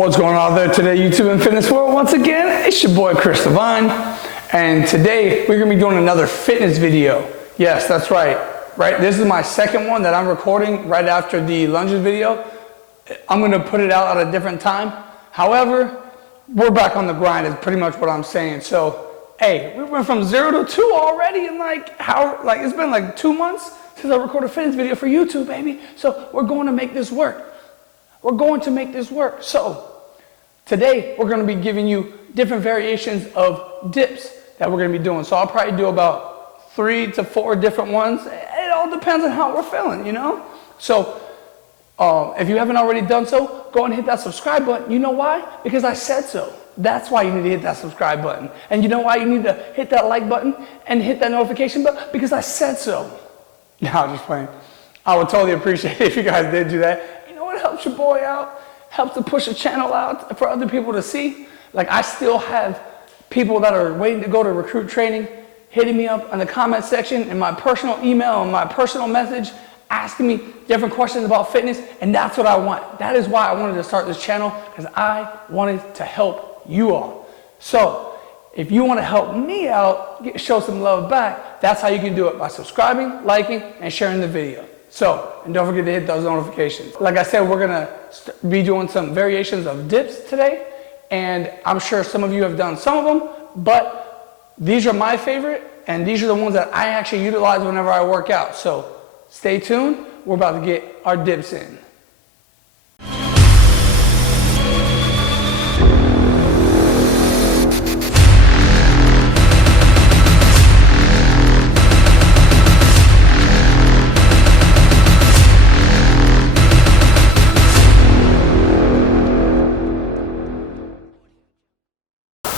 What's going on out there today, YouTube and fitness world? Once again, it's your boy Chris Devine, and today we're gonna be doing another fitness video. Yes, that's right. This is my second one that I'm recording right after the lunges video. I'm gonna put it out at a different time. However, we're back on the grind is pretty much what I'm saying. So, hey, we went from 0 to 2 already in it's been like 2 months since I recorded a fitness video for YouTube, baby. So we're going to make this work. We're going to make this work. So today we're going to be giving you different variations of dips that we're going to be doing. So I'll probably do about 3 to 4 different ones. It all depends on how we're feeling, you know? So if you haven't already done so, go and hit that subscribe button. You know why? Because I said so. That's why you need to hit that subscribe button. And you know why you need to hit that like button and hit that notification button? Because I said so. No, I'm just playing. I would totally appreciate it if you guys did do that. It helps your boy out, helps to push the channel out for other people to see. Like, I still have people that are waiting to go to recruit training, hitting me up in the comment section, in my personal email, and my personal message, asking me different questions about fitness, and that's what I want. That is why I wanted to start this channel, because I wanted to help you all. So, if you want to help me out, show some love back, that's how you can do it, by subscribing, liking, and sharing the video. So, and don't forget to hit those notifications. Like I said, we're gonna be doing some variations of dips today, and I'm sure some of you have done some of them, but these are my favorite, and these are the ones that I actually utilize whenever I work out. So, stay tuned, we're about to get our dips in.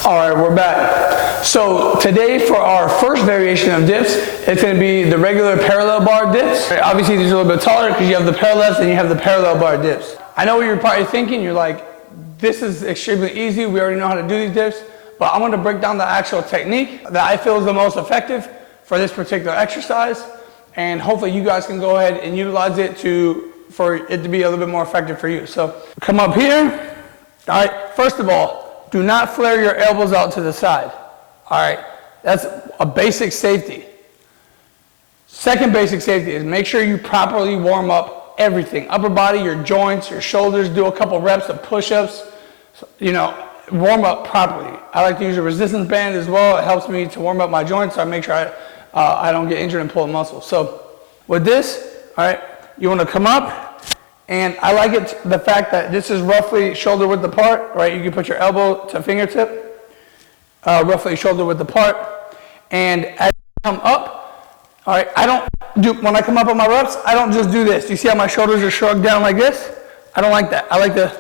All right, we're back. So today for our first variation of dips, it's going to be the regular parallel bar dips. Obviously these are a little bit taller because you have the parallels and you have the parallel bar dips. I know what you're probably thinking. You're like, this is extremely easy. We already know how to do these dips. But I'm going to break down the actual technique that I feel is the most effective for this particular exercise. And hopefully you guys can go ahead and utilize it for it to be a little bit more effective for you. So come up here. All right, first of all, do not flare your elbows out to the side. All right, that's a basic safety. Second basic safety is make sure you properly warm up everything. Upper body, your joints, your shoulders, do a couple reps of push-ups. You know, warm up properly. I like to use a resistance band as well. It helps me to warm up my joints, so I make sure I don't get injured and pull a muscle. So with this, all right, you want to come up. And I like it, the fact that this is roughly shoulder width apart, right? You can put your elbow to fingertip, roughly shoulder width apart. And as you come up, all right, when I come up on my reps, I don't just do this. You see how my shoulders are shrugged down like this? I don't like that. I like to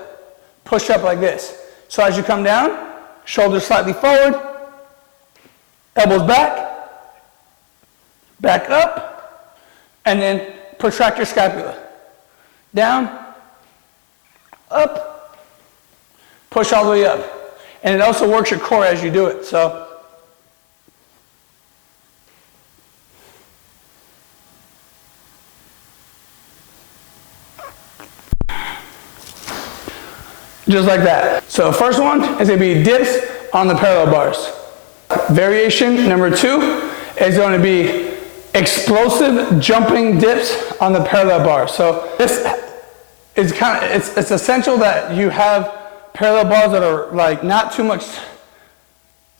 push up like this. So as you come down, shoulders slightly forward, elbows back up, and then protract your scapula. Down, up, push all the way up. And it also works your core as you do it. So, just like that. So first one is going to be dips on the parallel bars. Variation number 2 is going to be explosive jumping dips on the parallel bar. So this is it's essential that you have parallel bars that are like not too much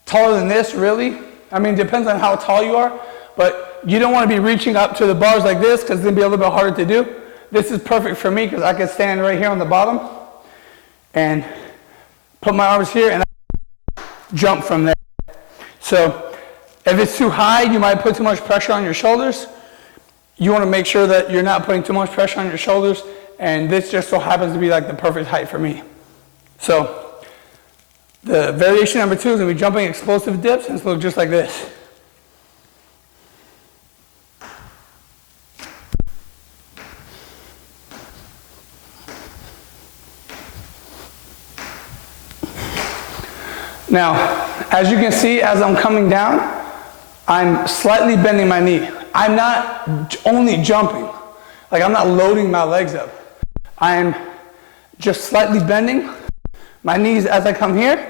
taller than this, really. I mean, it depends on how tall you are, but you don't want to be reaching up to the bars like this because it's going to be a little bit harder to do. This is perfect for me because I can stand right here on the bottom and put my arms here and jump from there. So if it's too high, you might put too much pressure on your shoulders. You want to make sure that you're not putting too much pressure on your shoulders, and this just so happens to be like the perfect height for me. So the variation number 2 is going to be jumping explosive dips, and it's going to look just like this. Now, as you can see, as I'm coming down, I'm slightly bending my knee. I'm not only jumping. Like, I'm not loading my legs up. I'm just slightly bending My knees, as I come here,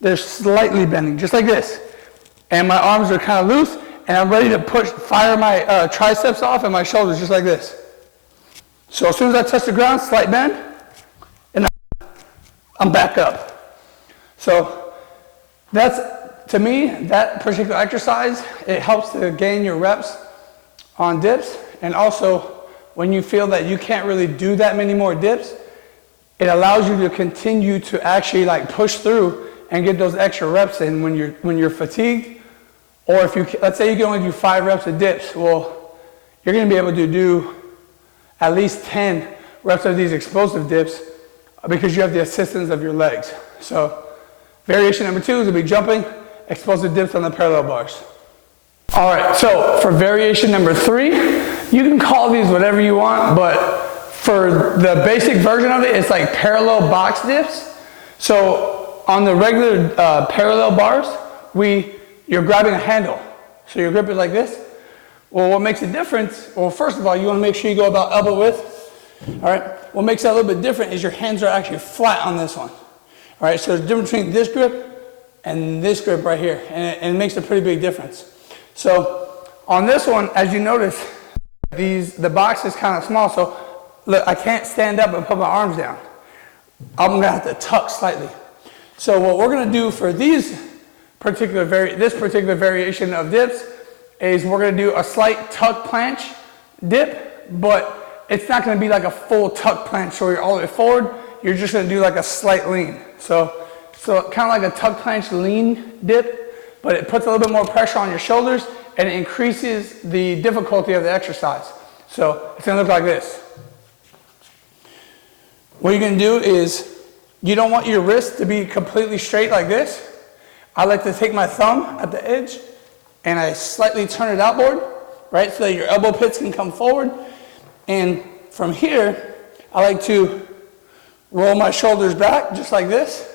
they're slightly bending, just like this. And my arms are kind of loose, and I'm ready to fire my triceps off and my shoulders, just like this. So as soon as I touch the ground, slight bend, and I'm back up. So that's, to me, that particular exercise, it helps to gain your reps on dips. And also, when you feel that you can't really do that many more dips, it allows you to continue to actually like push through and get those extra reps in when you're fatigued. Or if you, let's say you can only do 5 reps of dips, well, you're gonna be able to do at least 10 reps of these explosive dips because you have the assistance of your legs. So variation number 2 is gonna be jumping explosive dips on the parallel bars. All right, so for variation number 3, you can call these whatever you want, but for the basic version of it, it's like parallel box dips. So on the regular parallel bars, you're grabbing a handle. So your grip is like this. Well, what makes a difference? Well, first of all, you want to make sure you go about elbow width. All right. What makes that a little bit different is your hands are actually flat on this one. All right. So there's a difference between this grip and this grip right here, and it makes a pretty big difference. So on this one, as you notice, the box is kind of small. So look, I can't stand up and put my arms down. I'm gonna have to tuck slightly. So what we're gonna do for this particular variation of dips is we're gonna do a slight tuck planche dip, but it's not gonna be like a full tuck planche so you're all the way forward. You're just gonna do like a slight lean. So kind of like a tuck planche lean dip, but it puts a little bit more pressure on your shoulders and it increases the difficulty of the exercise. So it's gonna look like this. What you're gonna do is, you don't want your wrist to be completely straight like this. I like to take my thumb at the edge and I slightly turn it outboard, right? So that your elbow pits can come forward. And from here, I like to roll my shoulders back just like this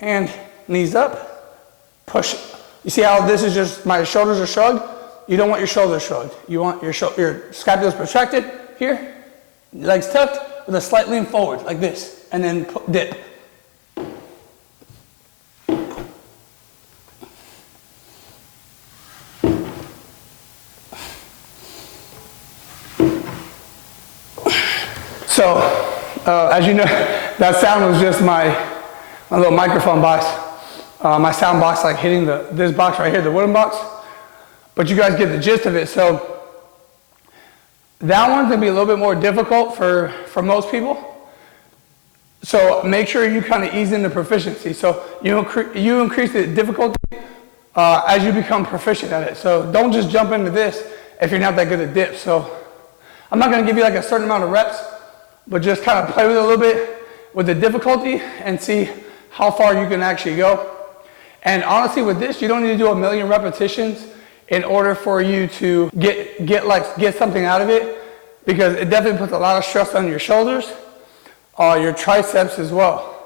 and knees up, push. You see how this is just, my shoulders are shrugged? You don't want your shoulders shrugged. You want your scapula's protracted here, legs tucked with a slight lean forward like this, and then dip. So, as you know, that sound was just my little microphone box, my sound box, like hitting this box right here, the wooden box. But you guys get the gist of it. So that one's gonna be a little bit more difficult for most people. So make sure you kind of ease into proficiency. So you increase the difficulty as you become proficient at it. So don't just jump into this if you're not that good at dips. So I'm not gonna give you like a certain amount of reps, but just kind of play with it a little bit with the difficulty and see how far you can actually go. And honestly, with this, you don't need to do 1,000,000 repetitions in order for you to get something out of it, because it definitely puts a lot of stress on your shoulders, your triceps as well.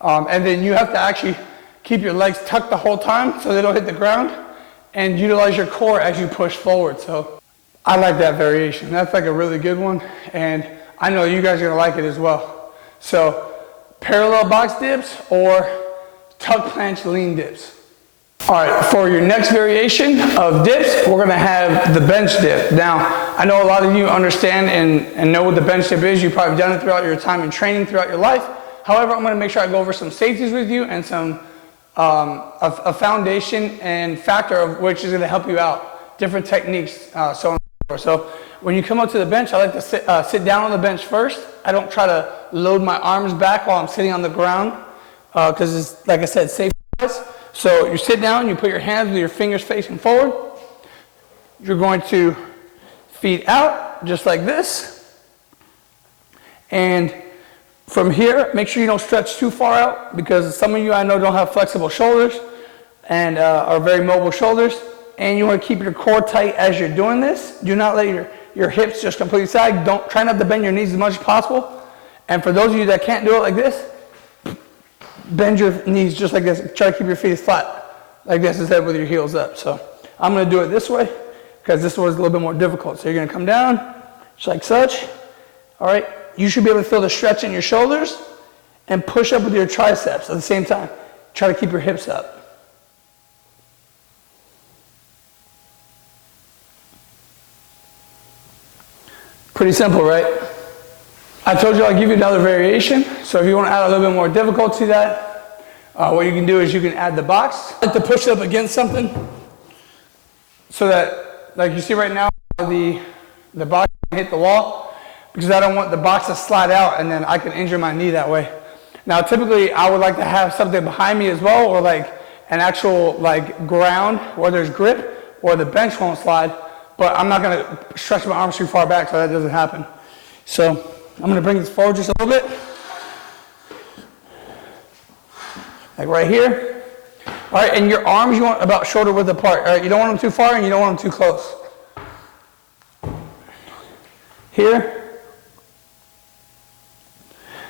And then you have to actually keep your legs tucked the whole time so they don't hit the ground, and utilize your core as you push forward. So I like that variation. That's like a really good one, and I know you guys are gonna like it as well. So parallel box dips or tuck planche lean dips. All right, for your next variation of dips, we're gonna have the bench dip. Now, I know a lot of you understand and know what the bench dip is. You've probably done it throughout your time in training throughout your life. However, I'm gonna make sure I go over some safeties with you and some a foundation and factor of which is gonna help you out, different techniques, so on and so forth. So when you come up to the bench, I like to sit down on the bench first. I don't try to load my arms back while I'm sitting on the ground, because it's, like I said, safe. So you sit down, you put your hands with your fingers facing forward. You're going to feet out, just like this. And from here, make sure you don't stretch too far out, because some of you I know don't have flexible shoulders and are very mobile shoulders. And you want to keep your core tight as you're doing this. Do not let your hips just completely sag. Try not to bend your knees as much as possible. And for those of you that can't do it like this, bend your knees just like this. Try to keep your feet flat like this instead with your heels up. So I'm going to do it this way because this was a little bit more difficult. So you're going to come down just like such. All right. You should be able to feel the stretch in your shoulders. and push up with your triceps at the same time. Try to keep your hips up. Pretty simple, right? I told you I'll give you another variation, so if you want to add a little bit more difficulty to that, what you can do is you can add the box. I like to push it up against something so that, like you see right now, the box can hit the wall, because I don't want the box to slide out and then I can injure my knee that way. Now typically I would like to have something behind me as well, or like an actual like ground where there's grip or the bench won't slide, but I'm not going to stretch my arms too far back so that doesn't happen. So I'm going to bring this forward just a little bit. Like right here. All right, and your arms you want about shoulder width apart. All right, you don't want them too far and you don't want them too close. Here.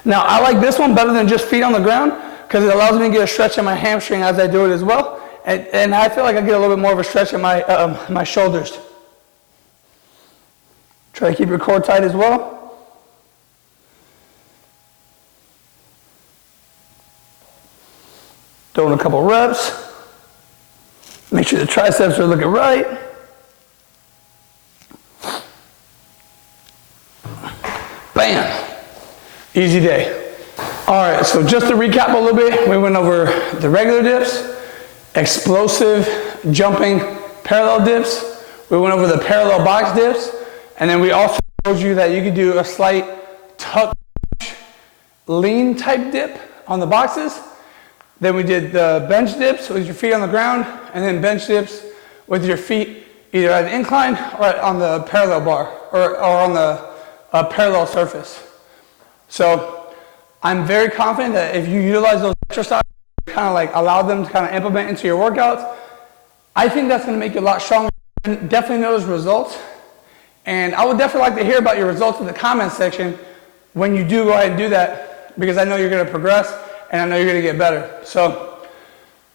Now I like this one better than just feet on the ground because it allows me to get a stretch in my hamstring as I do it as well. And I feel like I get a little bit more of a stretch in my, my shoulders. Try to keep your core tight as well. Doing a couple reps. Make sure the triceps are looking right. Bam. Easy day. All right, so just to recap a little bit, we went over the regular dips, explosive jumping parallel dips. We went over the parallel box dips. And then we also showed you that you could do a slight tuck lean type dip on the boxes. Then we did the bench dips with your feet on the ground, and then bench dips with your feet either at an incline or on the parallel bar or on the parallel surface. So I'm very confident that if you utilize those exercises, kind of like allow them to kind of implement into your workouts, I think that's going to make you a lot stronger and definitely notice results. And I would definitely like to hear about your results in the comments section when you do go ahead and do that, because I know you're going to progress and I know you're going to get better. So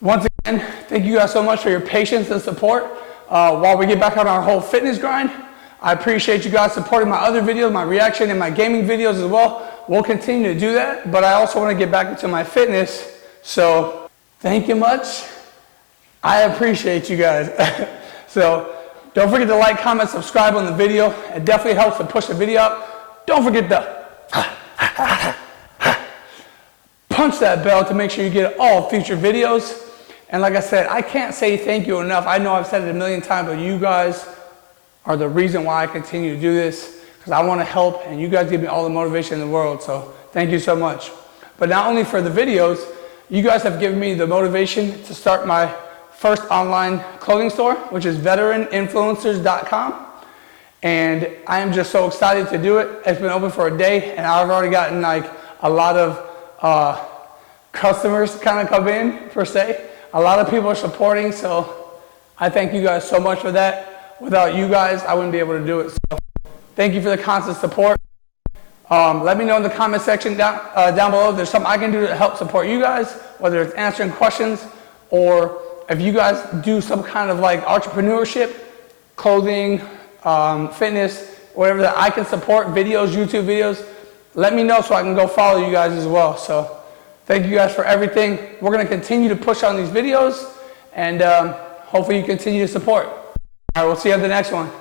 once again, thank you guys so much for your patience and support while we get back on our whole fitness grind. I appreciate you guys supporting my other videos, my reaction and my gaming videos as well. We'll continue to do that, but I also want to get back into my fitness. So thank you much. I appreciate you guys. So don't forget to like, comment, subscribe on the video. It definitely helps to push the video up. Don't forget to punch that bell to make sure you get all future videos. And like I said, I can't say thank you enough. I know I've said it a million times, but you guys are the reason why I continue to do this, because I want to help and you guys give me all the motivation in the world. So thank you so much. But not only for the videos, you guys have given me the motivation to start my first online clothing store, which is veteraninfluencers.com. And I am just so excited to do it. It's been open for a day and I've already gotten like a lot of customers kind of come in per se. A lot of people are supporting, so I thank you guys so much for that. Without you guys, I wouldn't be able to do it. So thank you for the constant support. Let me know in the comment section down below if there's something I can do to help support you guys, whether it's answering questions or if you guys do some kind of like entrepreneurship, clothing, fitness, whatever that I can support, videos, YouTube videos, let me know so I can go follow you guys as well. So thank you guys for everything. We're going to continue to push on these videos and hopefully you continue to support. All right, we'll see you on the next one.